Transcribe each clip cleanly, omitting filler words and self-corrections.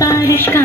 बारिश का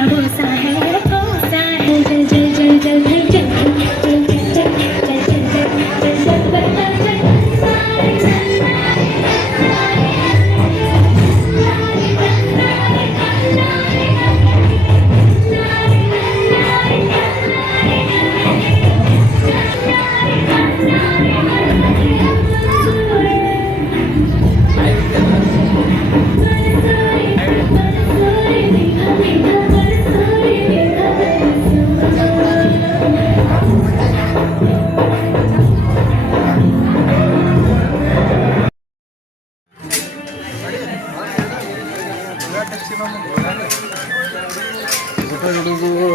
ಹುಡುಗರು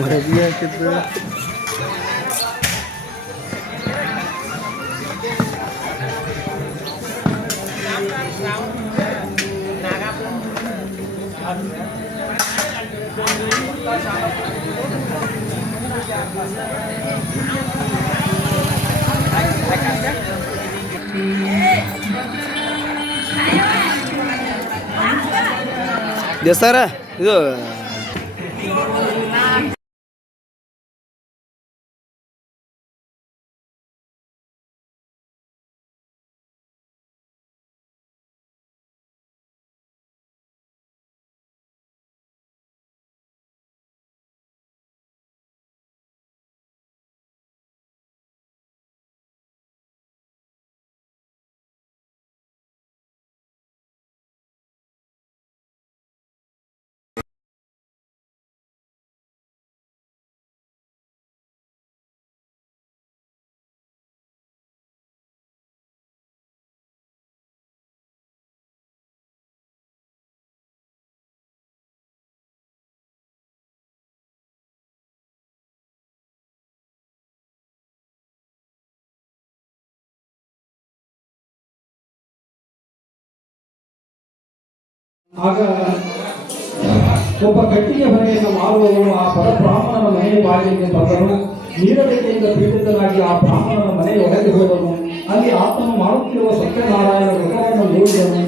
ಮರಗಿ ಹಾಕಿದ್ರು. ಸರ ಇದು ಆಗ ಒಬ್ಬ ಕಟ್ಟಿಗೆ ಹೊರೆಯನ್ನು ಮಾರುವವನು ಆ ಪರಬ್ರಾಹ್ಮಣನ ಮನೆಯ ಬಾಗಿಲಿಗೆ ಬಂದನು. ನೀರಡಿಕೆಯಿಂದ ಪೀಡಿತನಾಗಿ ಆ ಬ್ರಾಹ್ಮಣನ ಮನೆಯ ಒಳಗೆ ಹೋದನು. ಅಲ್ಲಿ ಆತನು ಮಾಡುತ್ತಿರುವ ಸತ್ಯನಾರಾಯಣ ವ್ರತವನ್ನು ನೋಡಿದನು.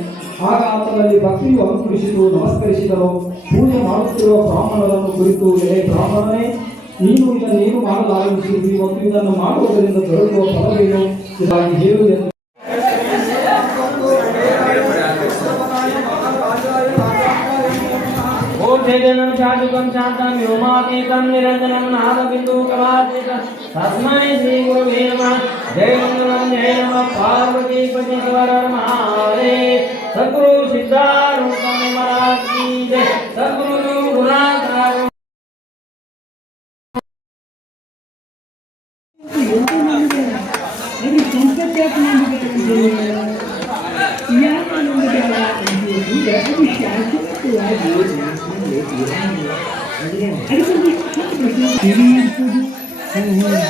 ಆಗ ಆತನಲ್ಲಿ ಭಕ್ತಿಯು ಅನುಕರಿಸಿತು. ನಮಸ್ಕರಿಸಿದನು. ಪೂಜೆ ಮಾಡುತ್ತಿರುವ ಬ್ರಾಹ್ಮಣರನ್ನು ಕುರಿತು, ಹೇ ಬ್ರಾಹ್ಮಣನೇ, ನೀನು ಇದನ್ನೇನು ಮಾಡಲು ಆರಂಭಿಸಿದ್ವಿ ಮತ್ತು ಇದನ್ನು ಮಾಡುವುದರಿಂದ ದೊರಕುವ ಫಲವೇನು ಇದಾಗಿ ಹೇಳು ಎಂದು चैतन्यं शाश्वतं शान्तं व्योमातीतं निरञ्जनं नादबिन्दुकलातीतं तस्मै श्रीगुरवे नमः। जय मङ्गलं जय नमः पार्वतीपति हर महादेव। सद्गुरु सिद्धारूढ़ महाराज की जय। सद्गुरु गुणाधार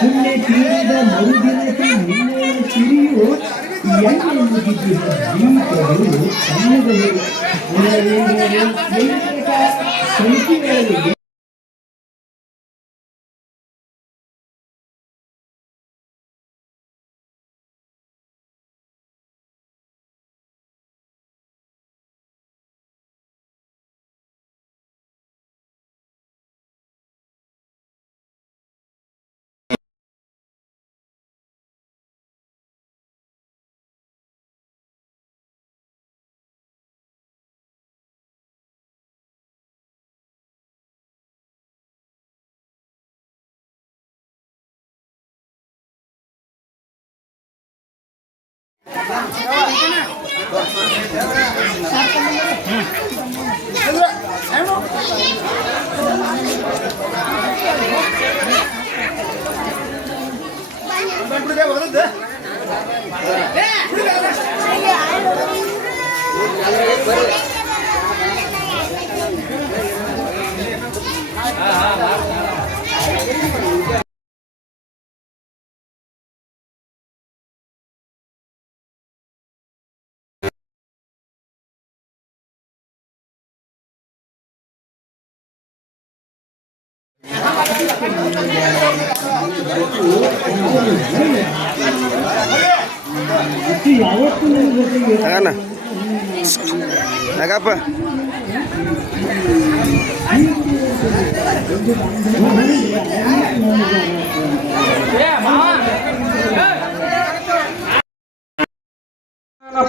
ಗುಂಡೆ ತೀರದ ಮರುದಿನಕ್ಕೆ ನಿನ್ನೆಯ ಸಿರಿಯು ಸಂಖ್ಯೆಗಳಲ್ಲಿ Agapa.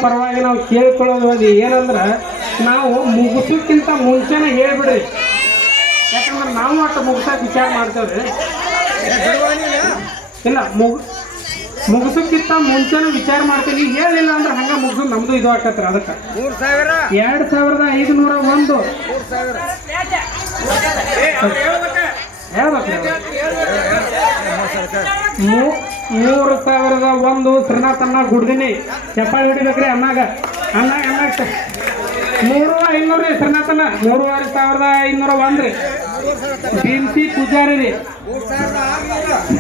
ಪರವಾಗಿ ನಾವು ಕೇಳ್ಕೊಳ್ಳೋದು ಏನಂದ್ರೆ ನಾವು ಮುಗಿಸೋಕ್ಕಿಂತ ಮುಂಚೆನೆ ಹೇಳ್ಬಿಡ್ರಿ. ಯಾಕಂದ್ರೆ ನಾವು ಅಷ್ಟು ಮುಗಿಸೋಕೆ ವಿಚಾರ ಮಾಡ್ತೇವೆ. ಇಲ್ಲ ಮುಗಿಸೋಕ್ಕಿಂತ ಮುಂಚೆನೂ ವಿಚಾರ ಮಾಡ್ತೀವಿ. ಹೇಳಿಲ್ಲ ಅಂದ್ರೆ ಹಂಗ ಮುಗಿಸೋದು ನಮ್ದು ಇದು ಆಕತ್ರಿ. ಅದಕ್ಕೆ 2501 3001 ಶ್ರೀನಾಥನ್ನ ಗುಡ್ದಿನಿ ಚಪ್ಪಾಳಿ ಹೊಡಿಬೇಕ್ರಿ ಅನ್ನಾಗ. ಅನ್ನ ಅನ್ನ 3500 ರೀ ಶ್ರೀನಾಥನ 3501 ರೀ ಭೀಮ್ಸಿ ಪೂಜಾರಿ ರೀ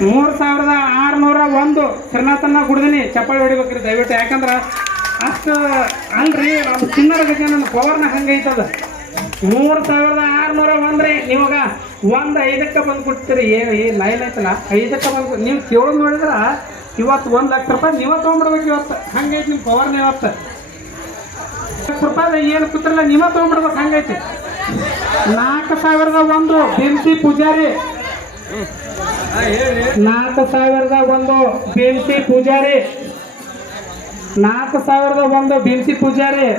3601 ಶ್ರೀನಾಥನ ಗುಡ್ದಿನಿ ಚಪ್ಪಾಳಿ ಹೊಡಿಬೇಕ್ರಿ ದಯವಿಟ್ಟು. ಯಾಕಂದ್ರೆ ಅಷ್ಟು ಅಲ್ರಿ ನಮ್ಮ ಚಿನ್ನರ ಬಗ್ಗೆ ನನ್ನ ಪವರ್ನ ಹಂಗೈತದ. 3601 ರೀ. ನೀವಾಗ 5ಕ್ಕೆ ಬಂದು ಕೊಡ್ತೀರಿ. ಏನು ಈ ಲೈನ್ ಐತಲ್ಲ 5ಕ್ಕೆ ಬಂದು ನೀವು ಕೇಳೋದು ನೋಡಿದ್ರೆ ಇವತ್ತು 1 ಲಕ್ಷ ರೂಪಾಯಿ ನೀವೇ ತೊಗೊಂಡ್ಬಿಡ್ಬೇಕು. ಇವತ್ತು ಹಂಗೈತಿ ನಿಮ್ಮ ಪವರ್ನ. ಇವತ್ತು 1 ಲಕ್ಷ ರೂಪಾಯಿ ಏನು ಕೂತ್ರಲ್ಲ ನೀವೇ ತೊಗೊಂಡ್ಬಿಡ್ಬೇಕು. ಹಂಗೈತಿ. 4001 ಭೀಮ್ಸಿ ಪೂಜಾರಿ 4001 ಭೀಮ್ಸಿ ಪೂಜಾರಿ 4001 ಭೀಮ್ಸಿ ಪೂಜಾರಿ.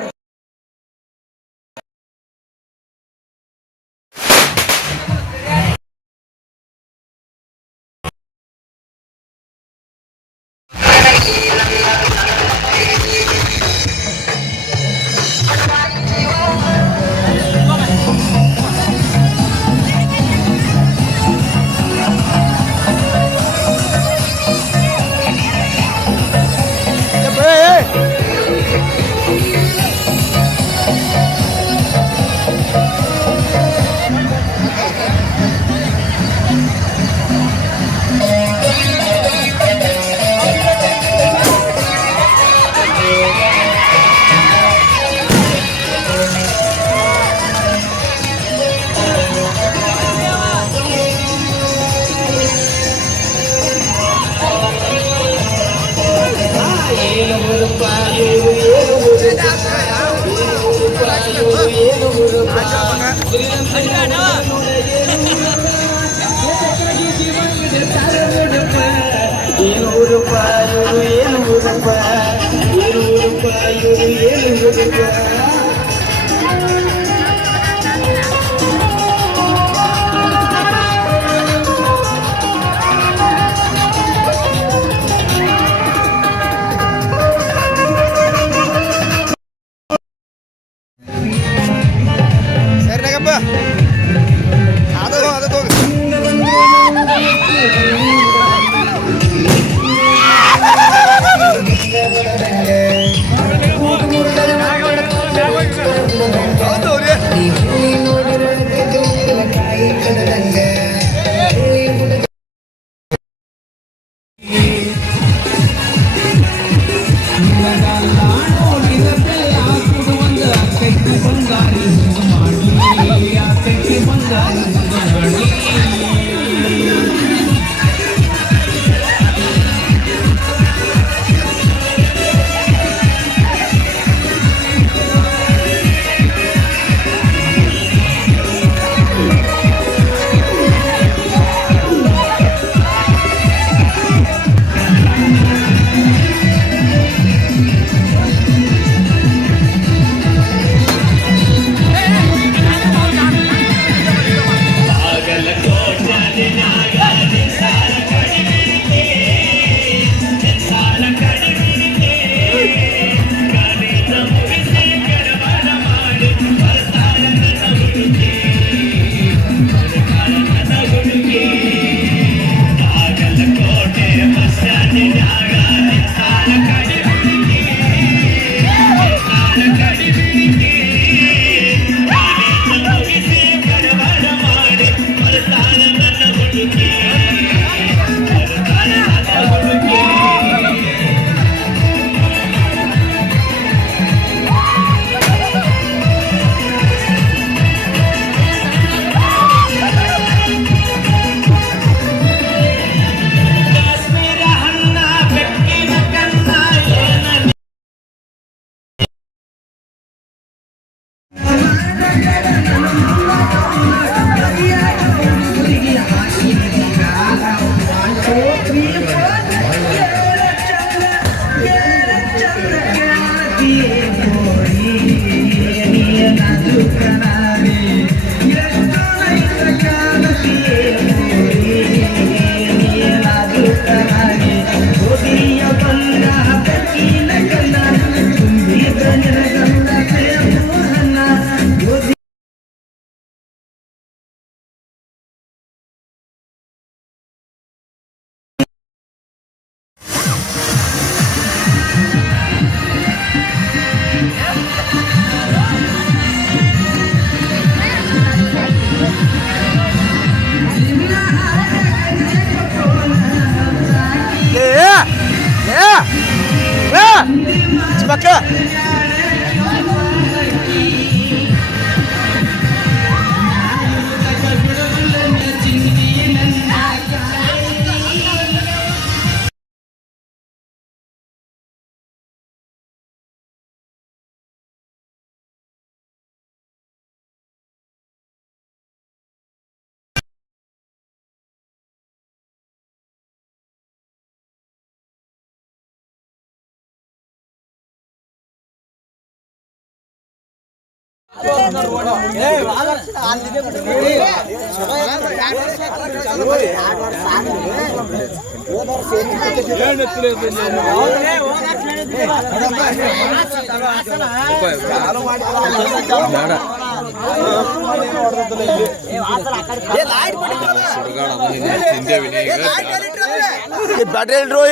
ಬ್ಯಾಟ್ರಿ ಇಲ್ರು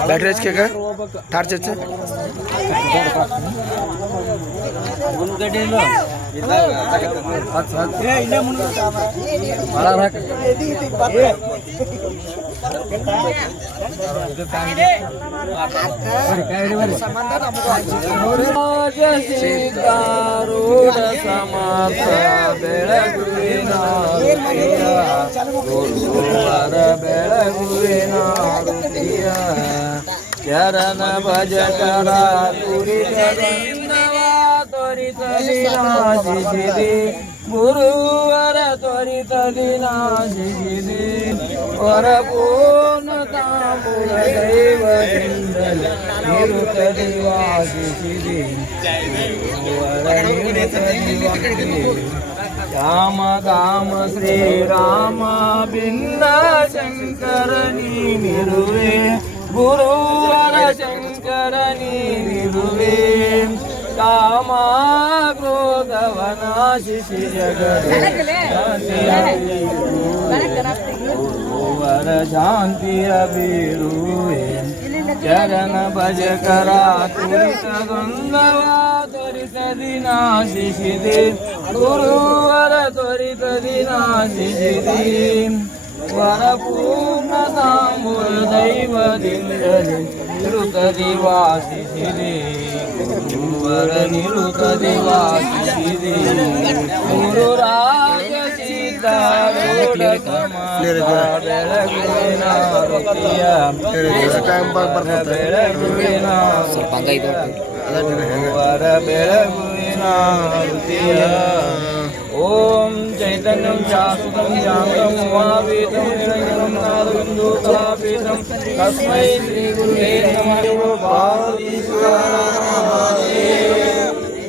ಬ್ಯಾಟ್ರಿ ಹಚ್ಕ ಟಾರ್ಚ್ ಹಚ್ಚ ಸಿದ್ಧಾರೂಢ ಸಮಾಸ ಬೆಳಗುವಿನ ಗುರುವರ ಬೆಳಗುವಿನ ಚರಣ ಭಜಕರ ತ್ವರಿತಲಿ ನಾಶಿಸಿದೆ ಗುರುವರ ತ್ವರಿತಲಿ ನಾಶಿಸಿದೆ ವರಪೂರ್ಣ ತಾಂಬೂಲ ದೈವದಿಂದಲೇ ನಿರುತಲಿ ವಾಸಿಸಿದೆ ಗುರುವರ ನಿರುತಲಿ ವಾಸಿಸಿದೆ ರಾಮ ಧಾಮ ಶ್ರೀರಾಮ ಭಿನ್ನ ಶಂಕರ ನೀನಿರುವೆ ಗುರುವರ ಶಂಕರ ನೀನಿರುವೆ ಕಾಮ ಕ್ರೋಧವನಾಶಿಸಿ ಗುರುವರ ಶಾಂತಿಯ ಬೀರುವೆ ಚರಣ ಭಜಕರ ತುರಿತ ಗೊಂದವ ತ್ವರಿತದಿ ನಾಶಿಸಿದೆ ಗುರುವರ ತ್ವರಿತದಿ ನಾಶಿಸಿದೆ ವರಪೂರ್ಣ ತಾಂಬೂಲ ದೈವದಿಂದಲೇ ನಿರುತದಿ ವಾಸಿಸಿದೆ ಗುರುವರ ನಿರುತದಿ ವಾಸಿಸಿದೆ ಗುರು ರಾಜ ಸಿದ್ಧಾರೂಢ ಬೆಳಗುವಿನ ವೃತ್ತಿಯ ಬೆಳಗುವಿನ ಗುರುವರ ಬೆಳಗುವಿನ ವೃತ್ತಿಯ ಓಂ ಚೈತನ್ಯಂ ಶಾಶ್ವತಂ ಶಾಂತಂ ಉಮಾಪೀತಂ ನಿರಂಜನಂ ನಾದಬಿಂದೂತಲಾಪೀತಂ ತಸ್ಮೈ ಶ್ರೀ ಗುರುವೇ ನಮಃ ಪಾರ್ವತೀಶ್ವರಾಯ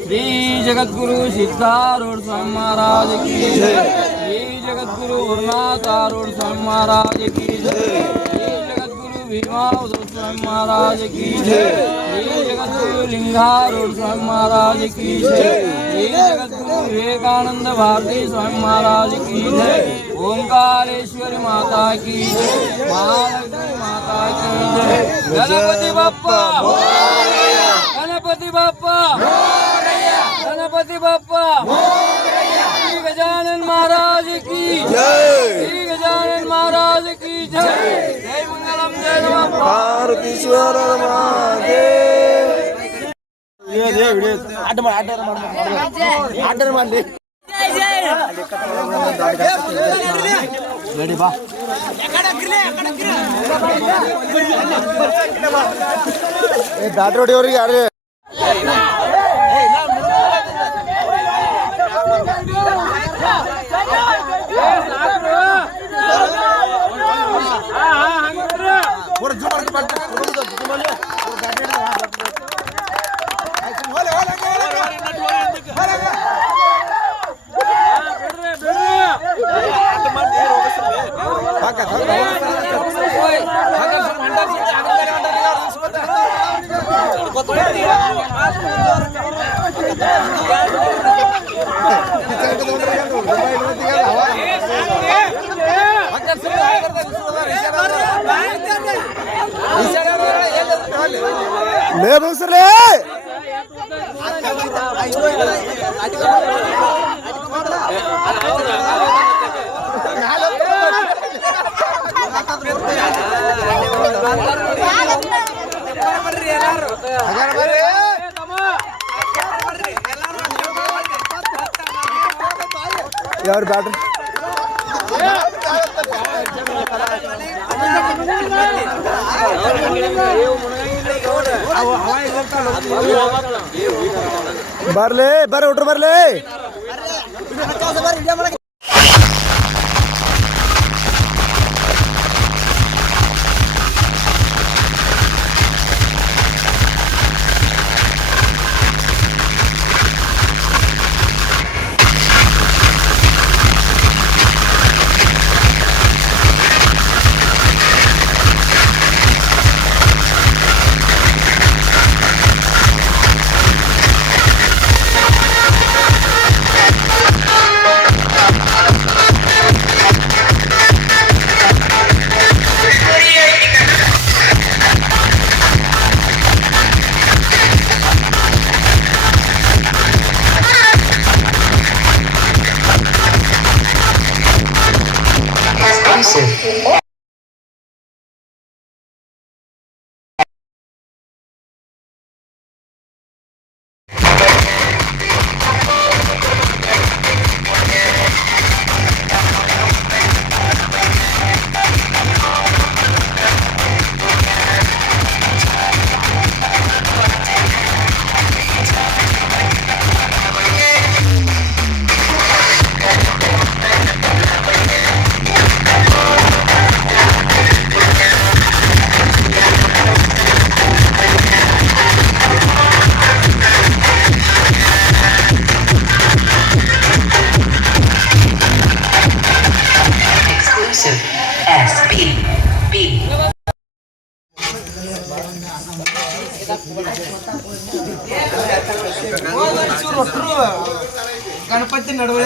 श्री जगद्गुरु सिद्धारूढ़ स्वामी महाराज की जय। श्री जगद्गुरु गुरुनाथ आरूढ़ स्वामी महाराज की जय। श्री जगद्गुरु भीमावधूत स्वामी महाराज की जय। श्री जगद्गुरु लिंगारूढ़ स्वामी महाराज की जय। श्री जगद्गुरु विवेकानंद भारती स्वामी महाराज की जय। ओंकारेश्वरी माता की जय। महालक्ष्मी माता की जय। गणपति बप्पा गणपति बप्पा गणपति बप्पा श्री गजानन महाराज की जय। श्री गजानन महाराज की जय। जय मंगलम जय नमः पार्वतीश्वर महादेव ಆರ್ಡರ್ ಮಾಡಲಿ ರೆಡಿ ಬಾ ದಾಟ್ ರೋಡಿ ಅವ್ರಿಗೆ ಯಾರು ले बसरे यार बैटर ಬರ್ಲೆ ಬರ ಹುಟ್ರು ಬರ್ಲೆ exclusive SPB. ಗಣಪತಿ ನಡುವೆ